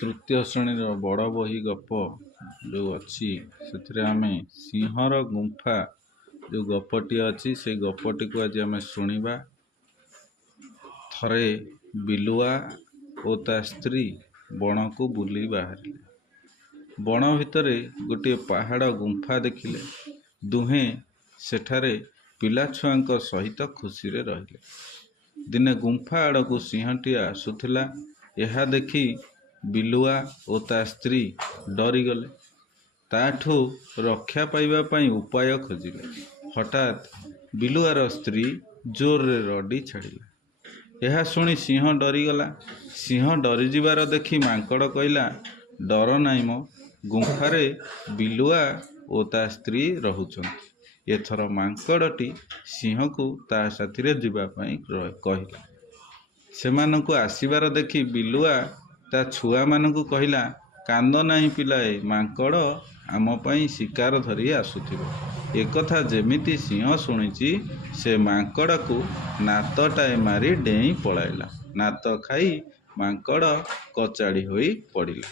तृतीय श्रेणी बड़ बही गप जो अच्छी से आम सिंहर गुंफा जो गपटी अच्छी से गपटी को आज आम शुणा। थरे बिलुआ और ता स्त्री बण को बुली बाहर बण भितर गोटे पहाड़ गुंफा देखिले। दुहें सेठारे पिला छुआ सहित खुशी रे रहिले। दिने गुंफा आड़ को सिंहटी आसुथिला। यह देखी बिलुआ और ता स्त्री डरीगले। ताठू रक्षा पाइबा पई उपाय खोजिले। हठात बिलुआर स्त्री जोर रे रडी छाड़िला। यह शुणी सिंह डरीगला। सिंह डरी जिबार देखी मांकड़ कहला, डर नाई मो, गुंफारे बिलुआ और ता स्त्री रहुछंती। एथर मांकड़टी सिंह को ता साथी जीवा पई कहला। सेमानंकु आसीबार देखी बिलुआ ता छुआ मानंकु कहला, कांद नाही पिलाए, मांकड़ आम पई शिकार धरी आसुथिबो। एकथा जेमिति सिंह शुणिची से मांकड़ को नातटाए मारी डेई पलाइला। नात खाई मांकड़ कचाड़ी होई पड़िला।